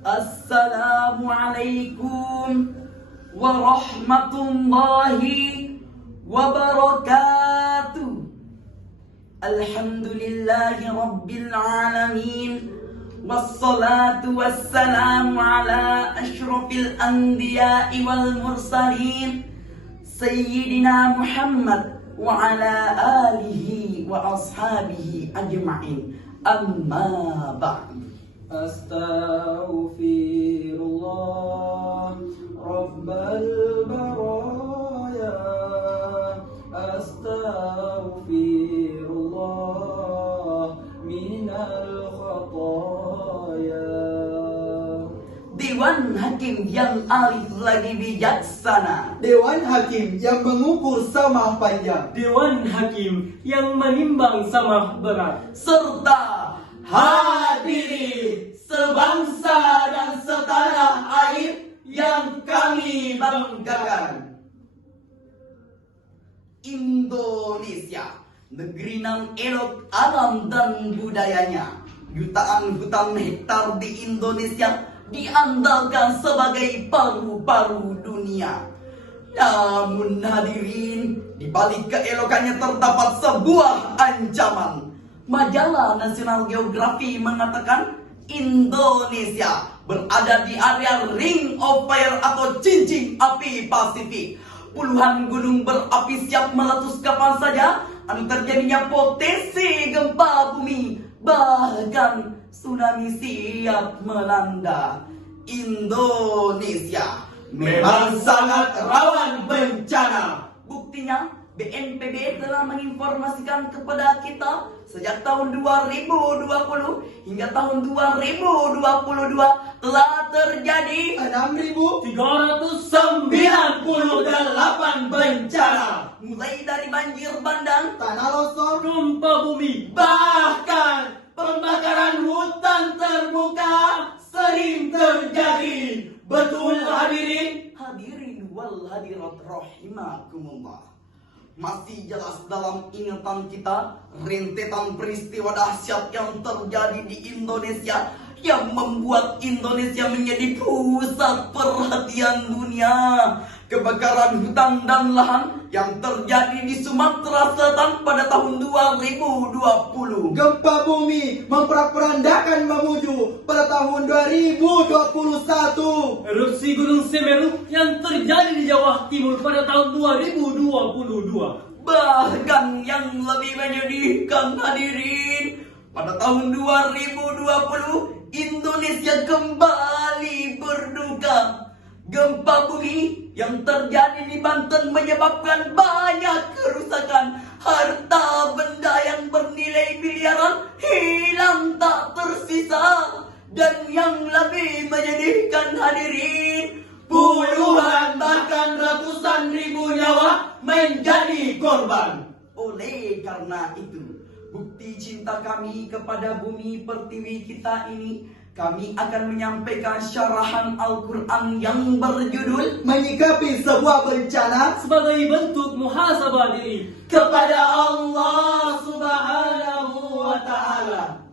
Assalamualaikum warahmatullahi wabarakatuh. Alhamdulillahi rabbil alamin. Wassalatu wassalamu ala ashrafil anbiya'i wal mursalin Sayyidina Muhammad wa ala alihi wa ashabihi ajma'in. Amma ba'd. Astaghfirullah Rabbal baraya. Astaghfirullah minal khataya. Dewan Hakim yang alif lagi bijaksana, Dewan Hakim yang mengukur sama panjang, Dewan Hakim yang menimbang sama berat, serta hadirin sebangsa dan setanah air yang kami banggakan. Indonesia, negeri nan elok alam dan budayanya. Jutaan hutan hektar di Indonesia diandalkan sebagai paru-paru dunia. Namun hadirin, di balik keelokannya terdapat sebuah ancaman. Majalah National Geographic mengatakan Indonesia berada di area Ring of Fire atau cincin api Pasifik. Puluhan gunung berapi siap meletus kapan saja, terjadinya potensi gempa bumi, bahkan tsunami siap melanda. Indonesia memang sangat rawan bencana. Buktinya, BNPB telah menginformasikan kepada kita sejak tahun 2020 hingga tahun 2022 telah terjadi 6.398 bencana, mulai dari banjir bandang, tanah longsor, gempa bumi, bahkan pembakaran hutan terbuka sering terjadi. Betul hadirin? Hadirin wal hadirat rahimakumullah. Masih jelas dalam ingatan kita rentetan peristiwa dahsyat yang terjadi di Indonesia yang membuat Indonesia menjadi pusat perhatian dunia. Kebakaran hutan dan lahan yang terjadi di Sumatera Selatan pada tahun 2020. gempa bumi memperandakan Mamuju pada tahun 2021. erupsi Gunung Semeru yang terjadi di Jawa Timur pada tahun 2022. Bahkan yang lebih menyedihkan hadirin, pada tahun 2020 Indonesia kembali berduka. Gempa bumi yang terjadi di Banten menyebabkan banyak kerusakan. Harta benda yang bernilai miliaran hilang tak tersisa. Dan yang lebih menyedihkan hadirin, puluhan bahkan ratusan ribu nyawa menjadi korban. Oleh karena itu, bukti cinta kami kepada bumi pertiwi kita ini, kami akan menyampaikan syarahan Al-Quran yang berjudul Menyikapi sebuah bencana Sebagai bentuk muhasabah diri kepada Allah Subhanahu wa Ta'ala.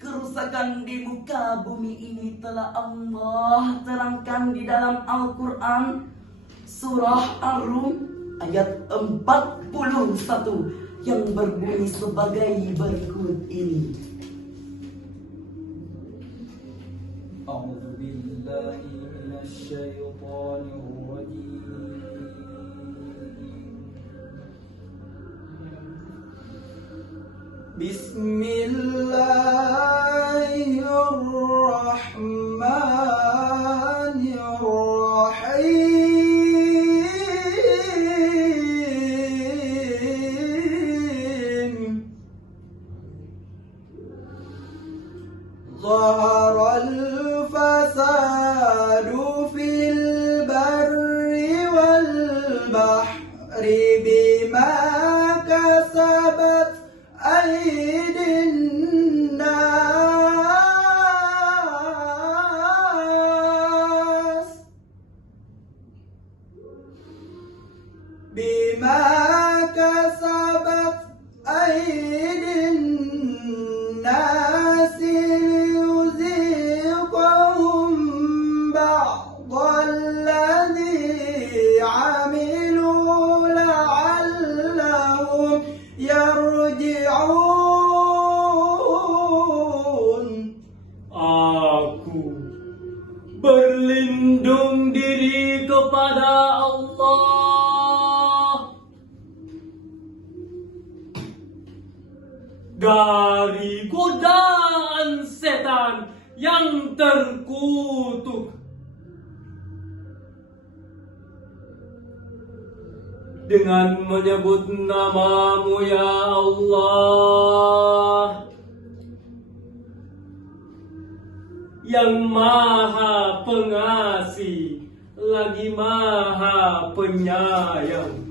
Kerusakan di muka bumi ini telah Allah terangkan di dalam Al-Quran surah Ar-Rum ayat 41 yang berbunyi sebagai berikut ini. A'udzu billahi minasy syaithanir rajim. Bismillahirrahmanirrahim. Zaharal fasadu fil barri wal bahri bima kasabat aydin nas Aku berlindung diri kepada Allah dari godaan setan yang terkutuk. Dengan menyebut nama-Mu ya Allah, yang Maha Pengasih lagi Maha Penyayang.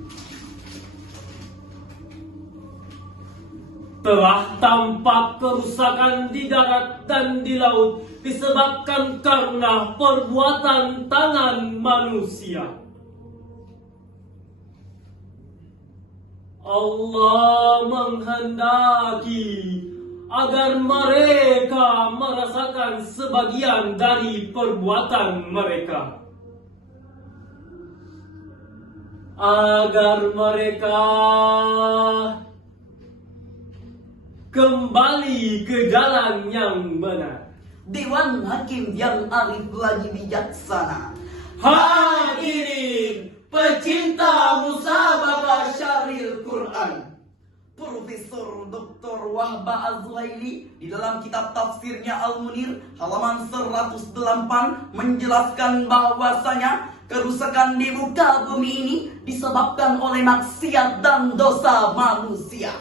Telah tampak kerusakan di darat dan di laut disebabkan karena perbuatan tangan manusia. Allah menghendaki agar mereka merasakan sebagian dari perbuatan mereka, agar mereka kembali ke jalan yang benar. Dewan Hakim yang arif lagi bijaksana. Hadirin pecinta musabaqah syaril Quran, Profesor Dr. Wahba Az-Zuhaili di dalam kitab tafsirnya Al-Munir halaman 108 menjelaskan bahwasanya kerusakan di muka bumi ini disebabkan oleh maksiat dan dosa manusia.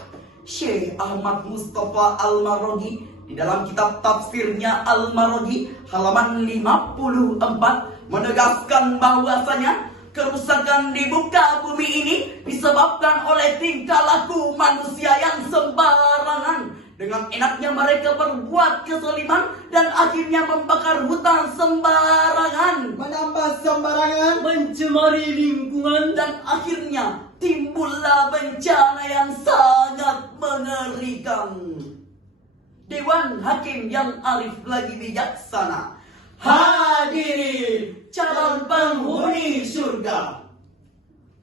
Syekh Ahmad Mustafa Al-Maraghi di dalam kitab tafsirnya Al-Maraghi halaman 54 menegaskan bahwasanya kerusakan di muka bumi ini disebabkan oleh tingkah laku manusia yang sembarangan. Dengan enaknya mereka berbuat kezaliman dan akhirnya membakar hutan sembarangan, menambah sembarangan, Mencemari lingkungan dan akhirnya timbullah bencana yang sangat mengerikan. Dewan Hakim yang arif lagi bijaksana. hadirin Calon penghuni surga.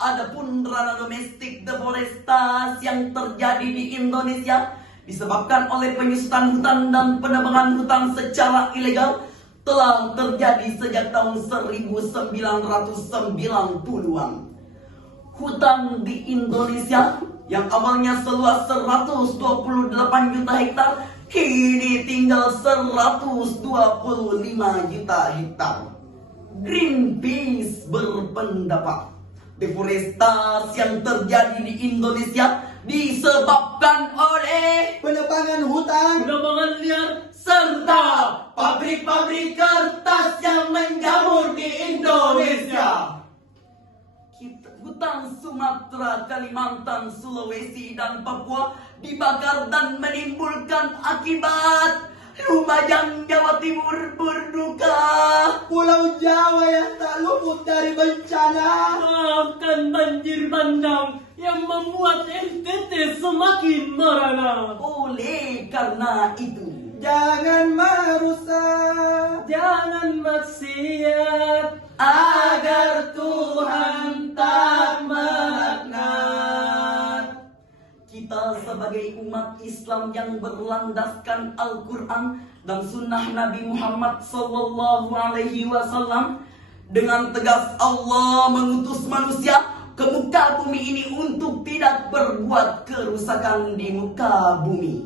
Adapun ranah domestik deforestasi yang terjadi di Indonesia disebabkan oleh penyusutan hutan dan penebangan hutan secara ilegal telah terjadi sejak tahun 1990-an. Hutan di Indonesia yang awalnya seluas 128 juta hektar kini tinggal 125 juta hektar. Greenpeace berpendapat deforestasi yang terjadi di Indonesia disebabkan oleh Penebangan hutan penebangan liar serta pabrik-pabrik kertas yang menjamur di Indonesia. hutan Sumatera, Kalimantan, Sulawesi, dan Papua dibakar dan menimbulkan akibat Lumajang, Jawa Timur berduka. Pulau Jawa yang tak luput dari bencana. bahkan banjir bandang yang membuat NTT semakin merana. Oleh karena itu, Jangan merusak Jangan maksiat agar Tuhan tak melaknat. kita sebagai umat Islam yang berlandaskan Al-Quran dan Sunnah Nabi Muhammad Sallallahu Alaihi Wasallam, dengan tegas Allah mengutus manusia ke muka bumi ini untuk tidak berbuat kerusakan di muka bumi.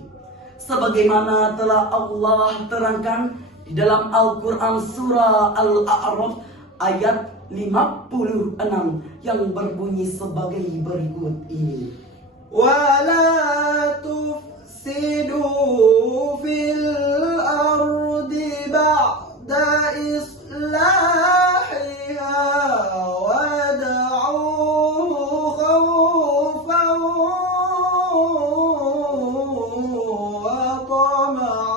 Sebagaimana telah Allah terangkan di dalam Al-Quran surah Al-A'raf ayat 56 yang berbunyi sebagai berikut ini. ولا تفسدوا في الأرض بعد إصلاحها وادعوه خوفا وطمعا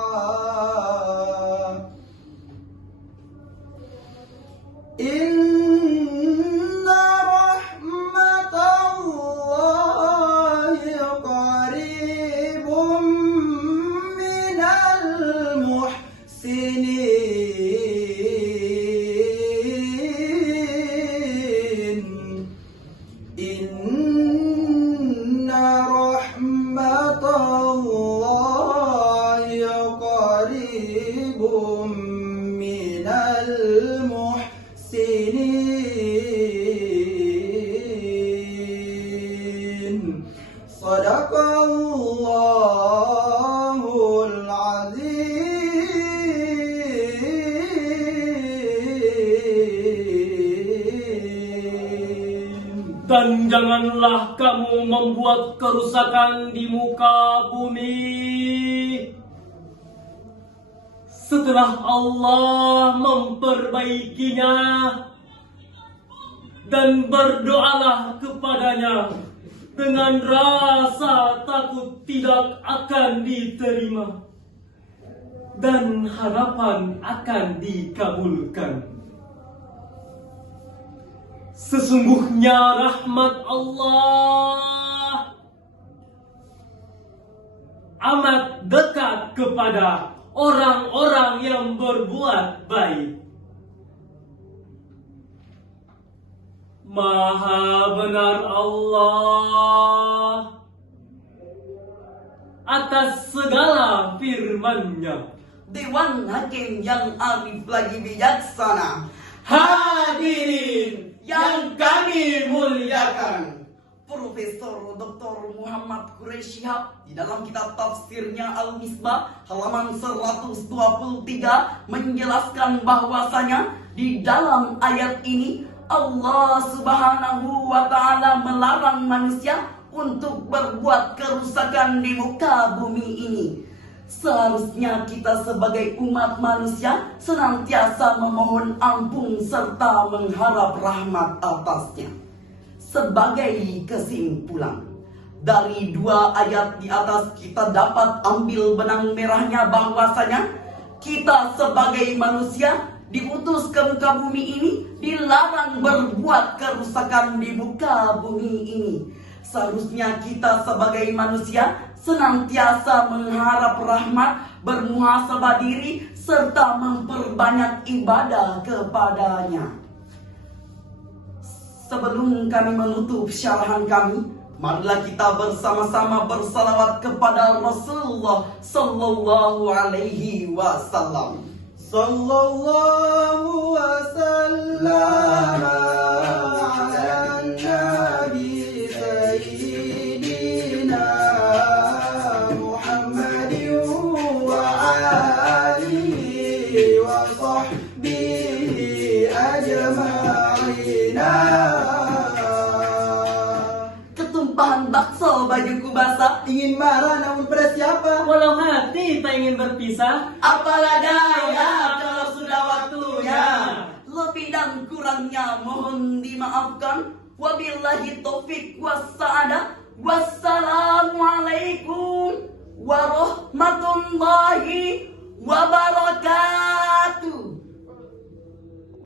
إن رحمة الله قريب من المحسنين إن رحمة الله قريب المحسنين صدق الله العظيم. Dan janganlah kamu membuat kerusakan di muka bumi setelah Allah memperbaikinya, dan berdoalah kepadanya dengan rasa takut tidak akan diterima dan harapan akan dikabulkan. Sesungguhnya rahmat Allah amat dekat kepada orang-orang yang berbuat baik. Maha benar Allah atas segala firman-Nya. Dewan Hakim yang arif lagi bijaksana, Hadirin yang kami muliakan, Profesor Dr. Muhammad Quraisy Shihab di dalam kitab tafsirnya Al-Misbah halaman 123 menjelaskan bahwasanya di dalam ayat ini Allah Subhanahu wa taala melarang manusia untuk berbuat kerusakan di muka bumi ini. Seharusnya kita sebagai umat manusia senantiasa memohon ampun serta mengharap rahmat atasnya. Sebagai kesimpulan, dari dua ayat di atas kita dapat ambil benang merahnya bahwasanya kita sebagai manusia diutus ke muka bumi ini dilarang berbuat kerusakan di muka bumi ini. Seharusnya kita sebagai manusia senantiasa mengharap rahmat, bermuhasabah diri, serta memperbanyak ibadah kepadanya. Sebelum kami menutup syarahan kami, marilah kita bersama-sama bersalawat kepada Rasulullah Sallallahu Alaihi Wasallam. Sallallahu wasallam ala nabi sayyidina Muhammadin wa alihi wa sahbihi ajma'ina. Ketumpahan bakso bajuku basah, Ingin marah namun pada siapa? Walau hati tak ingin berpisah, apalah daya kalau sudah waktunya. Lebih dan kurangnya mohon dimaafkan. Wabillahi taufik wassa'adah. Wassalamualaikum warahmatullahi wabarakatuh.